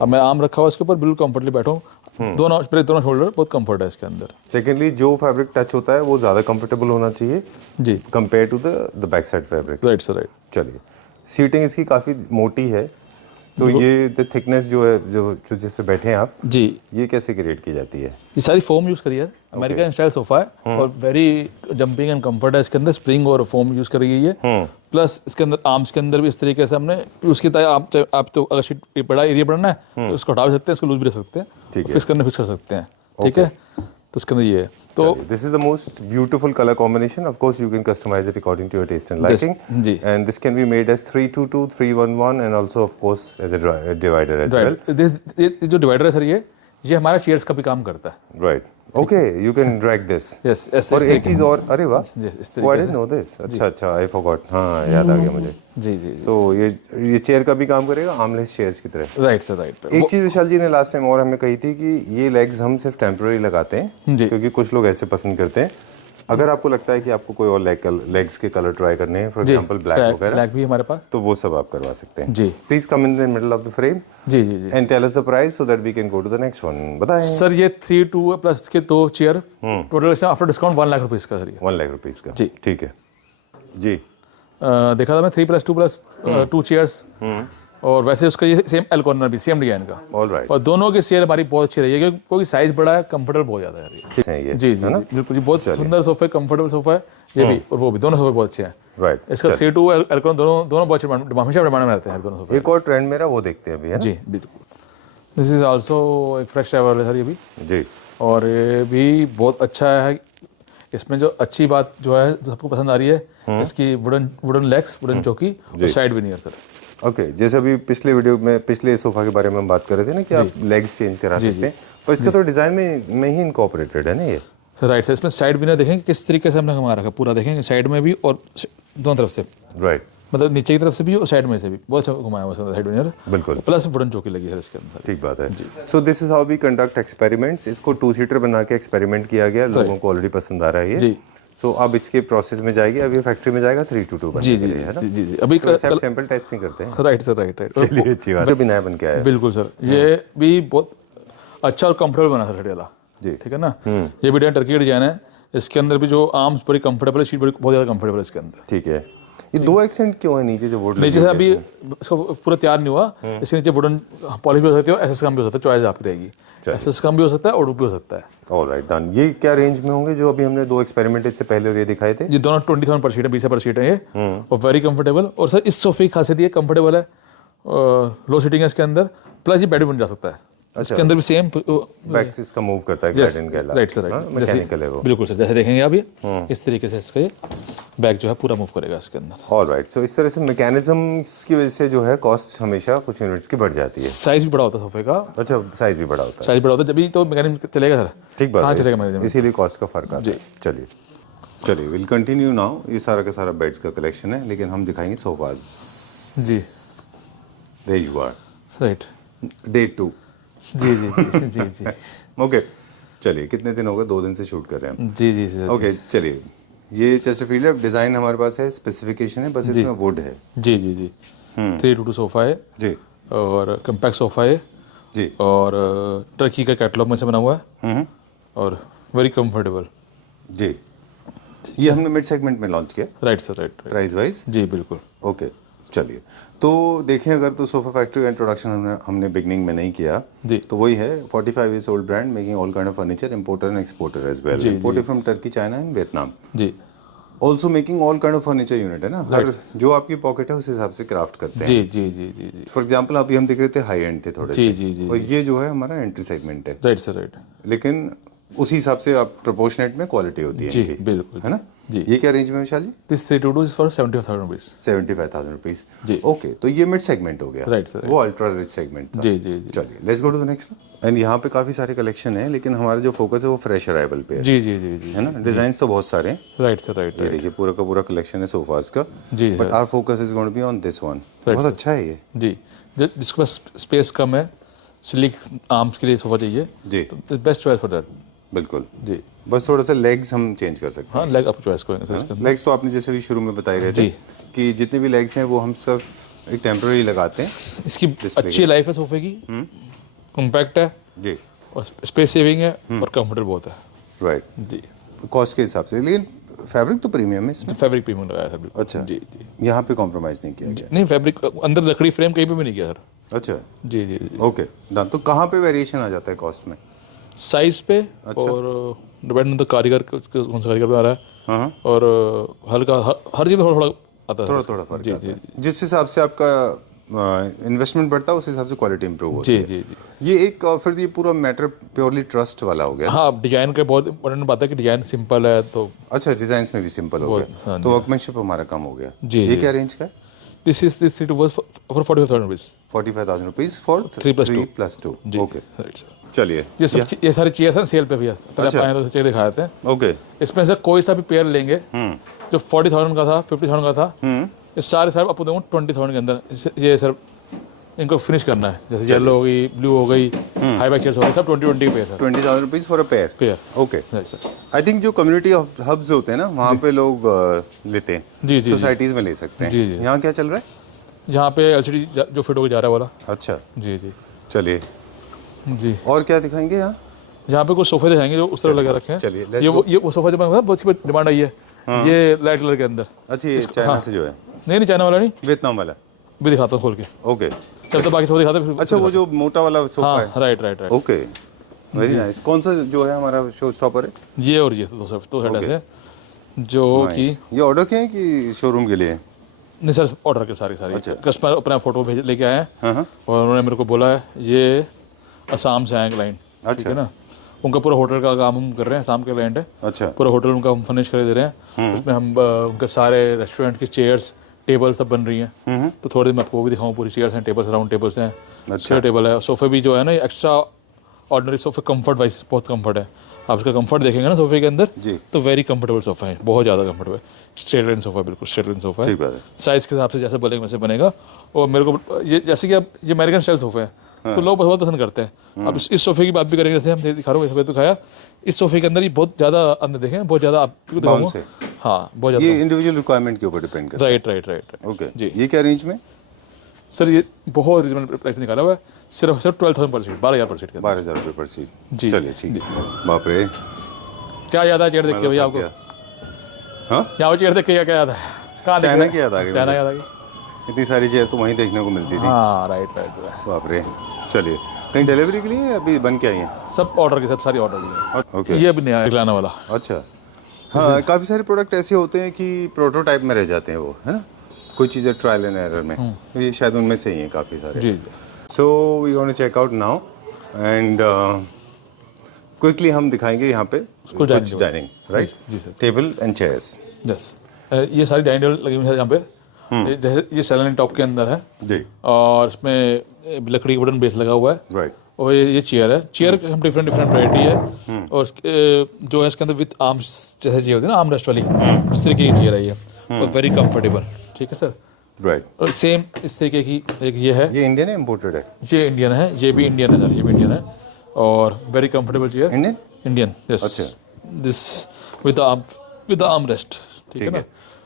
अब मैं आर्म रखा हुआ इसके ऊपर, बिल्कुल कंफर्टेबली बैठा हूँ, दोनों शोल्डर बहुत कंफर्ट है इसके अंदर। सेकेंडली, जो फैब्रिक टच होता है वो ज़्यादा कंफर्टेबल होना चाहिए जी compare to the back side fabric. Right sir, right. चलिए, सीटिंग इसकी काफ़ी मोटी है, तो ये द थिकनेस जो है, जो जिस पे बैठे हैं आप, जी ये कैसे क्रिएट की जाती है? ये सारी फोम यूज़ करी है, अमेरिकन स्टाइल सोफा है और वेरी जंपिंग एंड कंफर्ट है इसके अंदर। स्प्रिंग और फोम यूज़ करी गई है, प्लस इसके अंदर आर्म्स के अंदर भी इस तरीके से हमने यूज़ किया है। आप तो अगर शीट बड़ा एरिया बढ़ना है तो उसको हटा भी सकते हैं, इसको लूज भी रख सकते हैं, फिक्स कर सकते हैं, ठीक है। तो इसके अंदर ये है, तो this is the most beautiful colour combination. Of course you can customize it according to your taste and liking, जी। And this can be made as 322, 311 and also of course as a divider as well. ये जो डिवाइडर है सर, ये हमारा चेयर्स का भी काम करता है। Right, okay, you can drag this. Yes, और एक चीज और, अरे वाह, इस आई डिडंट नो दिस। अच्छा, आई फॉरगॉट, हाँ याद आ गया मुझे। जी जी तो ये चेयर का भी काम करेगा, आर्मलेस चेयर्स की तरह। Right sir, right. एक चीज विशाल जी ने लास्ट टाइम और हमें कही थी कि ये लेग्स हम सिर्फ टेम्पररी लगाते हैं, क्योंकि कुछ लोग ऐसे पसंद करते हैं। अगर आपको लगता है कि आपको कोई और लेग्स के कलर ट्राई करने हैं, फॉर एग्जांपल ब्लैक वगैरह, ब्लैक भी हमारे पास, तो वो सब आप करवा सकते हैं। जी। Please come in the middle of the frame जी जी जी and tell us the price so that we can go to the next one. बताएं सर। ये 3-2 प्लस के 2 chair, total after discount 1 lakh rupees का सर ये। 1 लाख रुपीस का, जी। ठीक है जी। देखा था मैं 3+2+2 चेयर्स, और वैसे उसका ये सेम एल कॉर्नर भी सेम डिजाइन का, ऑल राइट, और दोनों की सेल हमारी बहुत अच्छी रही है, क्योंकि साइज बड़ा है, कंफर्टेबल बहुत ज़्यादा है ये जी जी बिल्कुल जी। बहुत सुंदर सोफा है, कंफर्टेबल सोफा है ये भी, और वो भी, दोनों सोफे बहुत अच्छे हैं। राइट, इसका 3-2 एल कॉर्नर दोनों बहुत अच्छे, हमेशा डिमांड में रहते हैं दोनों सोफे। एक और ट्रेंड मेरा वो देखते हैं अभी, है ना? जी बिल्कुल। दिस इज आल्सो एक फ्रेश ट्रैवल है सर ये भी, जी, और ये भी बहुत अच्छा है। इसमें जो अच्छी बात जो है, जो सबको पसंद आ रही है, इसकी वुडन लेग्स, वुडन चौकी और साइड विनियर सर। ओके, जैसे अभी पिछले वीडियो में, पिछले सोफा के बारे में हम बात कर रहे थे ना कि आप लेग्स चेंज करा सकते हैं, पर इसका तो डिजाइन में ही इनकॉर्पोरेटेड है ना ये। Right sir. इसमें साइड विनर देखेंगे किस तरीके से हमने कमा रखा, पूरा देखेंगे साइड में भी और दोनों तरफ से, राइट, मतलब नीचे की तरफ से भी और साइड में से भी बहुत अच्छा घुमाया हुआ साइड विनर, बिल्कुल, प्लस वुडन चौकी लगी है इसके अंदर। ठीक बात है। So this is how we conduct experiments. इसको 2 सीटर बना के एक्सपेरिमेंट किया गया, लोगों को ऑलरेडी पसंद आ रहा है ये जी। तो अब इसके प्रोसेस में जाएगी, अभी फैक्ट्री में जाएगा 322 बनने जी के जी लिए, है ना? जी जी जी। अभी सैंपल टेस्टिंग करते हैं। Right sir, right right. चलिए, अच्छी बात है, भी नया बन के आया है। बिल्कुल सर, ये भी बहुत अच्छा और कंफर्टेबल बना सर वाला जी, ठीक है ना। ये भी टर्की का डिजाइन है, इसके अंदर भी जो आर्म्स बड़ी कंफर्टेबल है, शीट बड़ी बहुत ज़्यादा कंफर्टेबल है इसके अंदर। ठीक है। ये 2 एक्सेंट क्यों है नीचे जो वुड नीचे से अभी इसका पूरा तैयार नहीं हुआ, इसके नीचे वुडन पॉलिश भी हो सकती है, एसएस काम भी हो सकता है, चॉइस आपकी रहेगी। एसएस काम भी हो सकता है और भी हो सकता है। Alright done. ये क्या रेंज में होंगे जो अभी हमने 2 एक्सपेरिमेंट इससे पहले और ये दिखाए थे? ये दोनों 20,000 पर शीट है, 20 पर शीट है ये, और वेरी कंफर्टेबल। और सर इस सोफे की खासियत ये कंफर्टेबल है, लो सीटिंग है इसके अंदर, प्लस ये बेड भी बन जा सकता है। इसके अंदर भी सेम बैक से इसका मूव करता है ग्लाइडिंग के अलावा। राइट सर, राइट, मैकेनिकल है वो। बिल्कुल सर, जैसे देखेंगे आप ये इस तरीके से इसका ये बैग जो है पूरा मूव करेगा इसके अंदर। ऑलराइट। सो इस तरह से मैकेनिज्म्स की वजह से जो है कॉस्ट हमेशा कुछ यूनिट्स की बढ़ जाती है। साइज भी बड़ा होता है सोफे का। अच्छा, साइज भी बड़ा होता है। साइज बड़ा होता है, जब तो मैकेनिज्म चलेगा सर। ठीक बात कहाँ है, चलेगा मैकेनिज्म? इसीलिए कॉस्ट का फर्क आता है। चलिए चलिए, विल कंटिन्यू नाउ। ये सारा का सारा बेड्स का कलेक्शन है, लेकिन हम दिखाएंगे सोफाज। जी, there you are, right, day 2। जी जी जी जी जी ओके, चलिए। कितने दिन हो गए? 2 दिन से शूट कर रहे हैं हम। जी जी जी ओके, चलिए। ये चेस्टरफील्ड है, डिज़ाइन हमारे पास है, स्पेसिफिकेशन है, बस इसमें वुड है। जी जी जी 322 सोफा है जी और कम्पैक्ट सोफा है जी। और टर्की का कैटलॉग में से बना हुआ है और वेरी कंफर्टेबल। जी, ये हमने मिड सेगमेंट में लॉन्च किया। Right sir, right, price wise? जी बिल्कुल। ओके, चलिए। तो देखें, अगर तो सोफा फैक्ट्री का इंट्रोडक्शन हमने बिगनिंग में नहीं किया जी, तो वही है 45 years old brand making all kind of furniture, importer and exporter as well, imported from Turkey, China and Vietnam, ji, also making all kind of furniture unit है ना। हर जो आपकी पॉकेट है उस हिसाब से क्राफ्ट करते हैं। जी जी जी जी जी, फॉर एग्जांपल अभी हम दिख रहे थे हाई एंड थे थोड़े जी से, जी जी, और ये जो है हमारा एंट्री सेगमेंट है, राइट सर, राइट, लेकिन उसी हिसाब से आप प्रोपोर्शनेट में क्वालिटी होती है जी इनकी, बिल्कुल, है ना जी। ये क्या रेंज में Vishal ji? This 322 is for 75,000 rupees. 75,000 rupees. जी, ओके, तो ये मिड सेगमेंट हो गया। राइट सर, वो अल्ट्रा रिच सेगमेंट था। जी जी जी, चलिए, let's go to the next. And यहाँ पे काफ़ी सारे कलेक्शन है, लेकिन हमारा जो फोकस है वो फ्रेश अराइवल पे है। जी जी जी जी, है ना। डिजाइन्स तो बहुत सारे हैं। राइट सर, राइट, ये देखिए पूरा का पूरा कलेक्शन है सोफाज का, जी, but our focus is going to be on this one. बहुत अच्छा है ये जी। जिसके पास स्पेस कम है, स्लिक आर्म्स के लिए सोफा चाहिए जी, तो बेस्ट चॉइस फॉर दैट। बिल्कुल जी, बस थोड़ा सा लेग्स हम चेंज कर सकते हाँ, लेग आप चॉइस करेंगे सर इसके हैं। लेग्स तो आपने जैसे भी शुरू में बताए रहे थे जी, कि जितने भी लेग्स हैं वो हम सब एक टेम्पररी लगाते हैं। इसकी अच्छी लाइफ है सोफे की, कॉम्पैक्ट है जी, और स्पेस सेविंग है और कंफर्टेबल बहुत है। राइट। जी, कॉस्ट के हिसाब से, लेकिन फैब्रिक तो प्रीमियम है इसमें। फैब्रिक प्रीमियम लगाया सर, बिल्कुल। अच्छा, जी जी, यहाँ पे कॉम्प्रोमाइज़ नहीं किया गया। नहीं फैब्रिक अंदर लकड़ी फ्रेम कहीं पे भी नहीं किया सर। अच्छा, जी जी जी, ओके डन। तो कहाँ पे वेरिएशन आ जाता है कॉस्ट में? साइज पे और डिपेंड ऑन कारीगर कौन सा कारीगर बना रहा है, हाँ, और हल्का हर चीज़ में थोड़ा थोड़ा आता है थोड़ा सर। थोड़ा फर्क जी आता जी है। जिस हिसाब से आपका इन्वेस्टमेंट बढ़ता है उस हिसाब से क्वालिटी इंप्रूव होती जी है। जी जी, ये एक फिर ये पूरा मैटर प्योरली ट्रस्ट वाला हो गया। हाँ, डिजाइन का बहुत इंपॉर्टेंट बात है कि डिजाइन सिंपल है तो। अच्छा, डिजाइन में भी सिंपल हो गया, हाँ तो वर्कमैनशिप हमारा कम हो गया। जी, ये जी। क्या रेंज का है? This seat was for 45,000 rupees. 45,000 rupees for 3+2 3+2। Okay, right sir. चलिए। ये सारी चेयर्स हैं सेल पे भैया, पहले अच्छा। आप आए तो चेयर दिखाए थे। ओके, इसमें से कोई सा भी पेयर लेंगे जो 40,000 का था, 50,000 का था, ये सारे सर आपको दूंगा 20,000 के अंदर। ये सर इनको फिनिश करना है, जैसे येलो हो गई, ब्लू हो गई, हाई बैक चेयर्स हो गई, सब 20 के pair sir. 20,000 rupees for a pair. Pair, okay, right sir. I think जो कम्युनिटी हब्स होते हैं ना वहाँ पे लोग लेते हैं, जी जी, सोसाइटीज में ले सकते हैं। जी, जी। यहाँ क्या चल रहा है? जहाँ पे एलसीडी जो फिट होकर जा रहा है वाला। अच्छा, जी जी चलिए। जी, और क्या दिखाएंगे यहाँ? जहाँ पे कुछ सोफे दिखाएंगे जो उस तरह लगा रखे हैं। चलिए, ये वो सोफा जो मैं बहुत डिमांड आई है, ये लाइट कलर के अंदर। अच्छा, ये चाइना से जो है? नहीं, चाइना वाला नहीं, वियतनाम वाला? भी दिखाता हूँ खोल के। ओके, चल तो बाकी सोफा दिखाते हैं। अच्छा, वो जो मोटा वाला सोफा है। हाँ, right right right. Okay, very nice. कौन सा जो है हमारा शो स्टॉपर है? ये और ये दो सेट ऐसे जो कि ये ऑर्डर किए हैं कि शोरूम के लिए? नहीं सर, ऑर्डर के सारे कस्टमर अपना फोटो भेज लेके आए हैं, हाँ, और उन्होंने मेरे को बोला है ये असम से आए क्लाइंट, ठीक है ना। उनका पूरा होटल का काम हम कर रहे हैं, असम के क्लाइंट है। अच्छा, पूरा होटल उनका हम फर्निश कर दे रहे हैं। उसमें हम उनके सारे रेस्टोरेंट की चेयर्स टेबल सब बन रही हैं। तो थोड़ी देर मैं आपको वो भी दिखाऊँ। पूरी चेयर्स हैं, टेबल्स, राउंड टेबल्स हैं, चेयर टेबल है, सोफे भी जो है ना एक्स्ट्रा ऑर्डिनरी सोफे, कंफर्ट वाइज बहुत कंफर्ट है। आप इसका कंफर्ट देखेंगे ना सोफे के अंदर जी, तो वेरी कंफर्टेबल सोफा है, बहुत ज़्यादा कंफर्टेबल। स्ट्रेट लाइन सोफा, बिल्कुल स्ट्रेट लाइन सोफा ठीक बात है। है। साइज़ के हिसाब से जैसे बोलेंगे वैसे बनेगा। और मेरे को ये जैसे कि अब ये अमेरिकन स्टाइल सोफे हैं तो लोग बहुत पसंद करते हैं। अब इस सोफे की बात भी करेंगे, जैसे हम दिखा रहा हूँ, सोफे तो खाया, इस सोफे के अंदर ये बहुत ज़्यादा अंदर देखें, बहुत ज़्यादा आपको दिखाऊंगा। हाँ, बहुत ज़्यादा। ये इंडिविजुअल रिक्वायरमेंट के ऊपर डिपेंड करता है। Right right right. ओके जी। ये क्या रेंज में? सर ये बहुत रिजनेबल प्राइस निकाला हुआ है, सिर्फ 12,000 पर सीट, 12,000 पर सीट का। 12,000 रुपये पर सीट। जी। चलिए, ठीक है। बाप रे, क्या याद है चेयर देख के भैया आपको? हाँ, यहाँ चेयर देख के क्या याद है? कहाँ चाइना की याद आ गई चाइना मुझे। याद आ गई। इतनी सारी चेयर तो वहीं देखने को मिलती थी। हाँ राइट राइट। बाप रे। चलिए, कहीं डिलीवरी के लिए अभी बन के आई हैं? सब ऑर्डर की, सब सारी ऑर्डर की ओके। है। ये अभी नया दिखलाने वाला। अच्छा। हाँ, काफ़ी सारे प्रोडक्ट ऐसे होते हैं कि प्रोटोटाइप में रह जाते हैं वो, है ना, कोई चीज़ें ट्रायल एंड एरर में, तो ये शायद उनमें से ही हैं काफ़ी सारे। जी। So we gonna check out now and quickly हम दिखाएंगे यहाँ पे कुछ डाइनिंग, राइट? जी sir. Table and chairs. Yes, ये सारी डाइनिंग टेबल लगी हुई है यहाँ पे। जैसे ये सेलेनियम टॉप के अंदर है जी। और इसमें लकड़ी का वुडन बेस लगा हुआ है। राइट। और ये चेयर है। चेयर हम डिफरेंट वैरायटी है और जो है इसके अंदर विद आर्म्स जैसे चेयर होती है ना, आर्म रेस्ट वाली, उस तरीके की चेयर है ये और वेरी कंफर्टेबल। ठीक है सर। राइट। और सेम इस तरीके की एक ये है। ये इंडियन है, इम्पोर्टेड है? ये इंडियन है, ये भी इंडियन है सर, ये भी इंडियन है और very comfortable chair. Indian? Indian, yes. अच्छा। This with arm rest. ठीक है ना।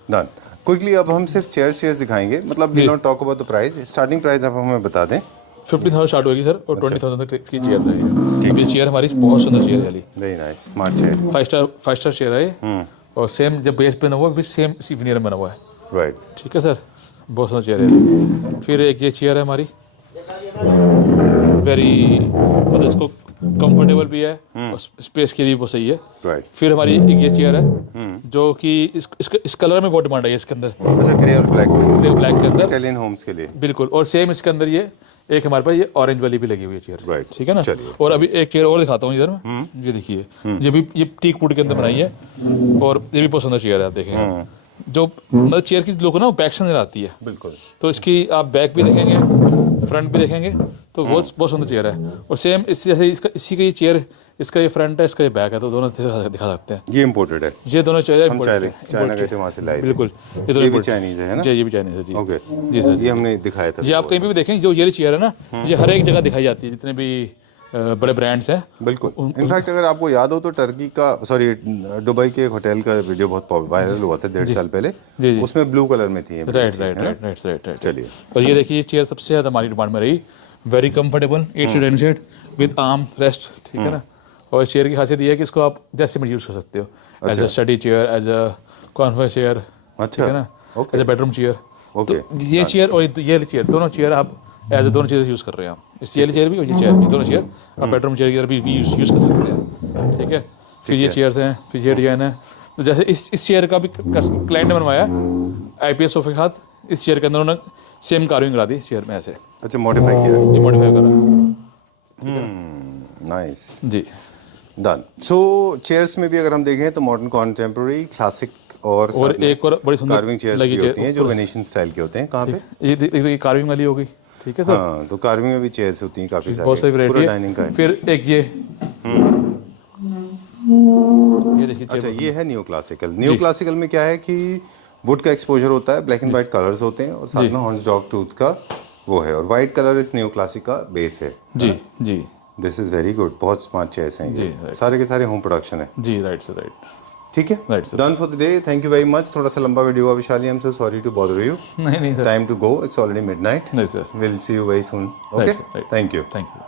डन। क्विकली अब हम सिर्फ चेयर्स दिखाएंगे, मतलब we not talk about the price. Starting price आप हमें बता दें। 15,000 स्टार्ट होगी सर और 20,000 तक की चेयर है ये चेयर हमारी बहुत सुंदर चेयर है। Very nice, smart chair. 5 star chair है ये और सेम जब बेस बना हुआ है भी सेम इसी विनियर बना हुआ है। राइट। ठीक है सर, बहुत सुंदर चेयर है। फिर एक ये चेयर है हमारी, वेरी मतलब इसको कंफर्टेबल भी है और स्पेस के लिए भी बहुत सही है। राइट। फिर हमारी एक ये चेयर है जो कि इस कलर में बहुत डिमांड है इसके अंदर, अच्छा, ग्रे और ब्लैक में, ग्रे ब्लैक के अंदर, इटालियन होम्स के लिए। बिल्कुल। और सेम इसके अंदर ये एक हमारे पास ये ऑरेंज वाली भी लगी हुई है चेयर। राइट। ठीक है ना। चलिए। और अभी एक चेयर और दिखाता हूँ इधर में, ये देखिए, ये भी ये टीक वुड के अंदर बनाई है और ये भी बहुत सुंदर चेयर है। आप देखेंगे जो मतलब चेयर की लोग ना बैक से नजर आती है, बिल्कुल। तो इसकी आप बैक भी देखेंगे, फ्रंट भी देखेंगे, तो बहुत सुंदर चेयर है। और सेम इसी जैसे इसका इसी का ये चेयर, इसका ये फ्रंट है, इसका ये बैक है, तो दोनों दिखा सकते हैं। ये इम्पोर्टेड है? ये दोनों चेयर हम चाइना गए थे, वहाँ से लाए थे। बिल्कुल। ये भी चाइनीज है ना? जी, ये भी चाइनीज है जी। ओके। जी सर। ये हमने दिखाया था। जी, आप कहीं भी देखें जो ये चेयर है ना, ये हर एक जगह दिखाई जाती है, जितने भी बड़े ब्रांड्स हैं। बिल्कुल। इनफैक्ट अगर आपको याद हो तो टर्की का, सॉरी, दुबई के एक होटल का वीडियो बहुत वायरल हुआ था 1.5 साल पहले। जी। उसमें ब्लू कलर में थी। राइट। चलिए। और ये देखिए, ये चेयर सबसे ज़्यादा हमारी डिमांड में रही, very comfortable, 8 seat dining set with arm rest. ठीक है ना। और इस चेयर की खासियत ये है कि इसको आप जैसे में यूज़ कर सकते हो, as a study chair, as a conference chair. अच्छा। ठीक है ना, as a bedroom chair. Okay. तो ये चेयर और ये चेयर, दोनों चेयर आप एज अ दोनों चीज़ें यूज़ कर रहे हैं आप। इस ये चेयर भी और ये चेयर भी, दोनों चेयर आप बेडरूम चेयर की तरह भी यूज़ कर सकते हैं। ठीक है। फिर ये चेयर्स हैं, फिर ये डिजाइन है। तो जैसे इस चेयर का भी क्लाइंट ने बनवाया IPS सोफे के साथ, इस चेयर के अंदर उन्होंने सेम कार्विंग करा दी इस चेयर में ऐसे। अच्छा, मॉडिफाई किया? जी, मॉडिफाई करा। नाइस। जी। डन। सो चेयर्स में भी अगर हम देखें तो मॉडर्न, कॉन्टेम्पोरेरी, क्लासिक और एक और बड़ी सुंदर कार्विंग चेयर्स भी होती हैं जो वेनेशियन स्टाइल की होते हैं। कहाँ पे? ये कार्विंग वाली होगी। ठीक है सर। हाँ, तो कार्विंग में भी चेयर्स होती हैं काफ़ी सारी, बहुत सारी पूरा वैरायटी डाइनिंग का है। है। फिर एक ये देखिए। अच्छा, ये है न्यू क्लासिकल। न्यू क्लासिकल में क्या है कि वुड का एक्सपोजर होता है, ब्लैक एंड वाइट कलर्स होते हैं और साथ में हॉर्न्स डॉग टूथ का वो है, और वाइट कलर इस न्यू क्लासिक का बेस है। जी जी। This is very good. बहुत स्मार्ट चेयर्स हैं ये, सारे के सारे होम प्रोडक्शन है। जी, राइट सर, राइट। ठीक है, right sir. Done for the day. Thank you very much. थोड़ा सा लंबा वीडियो हुआ Vishali, I am so sorry to bother you. नहीं sir. Time to go, it's already midnight. नहीं sir. Will C you very soon. Okay, thank you. Thank you.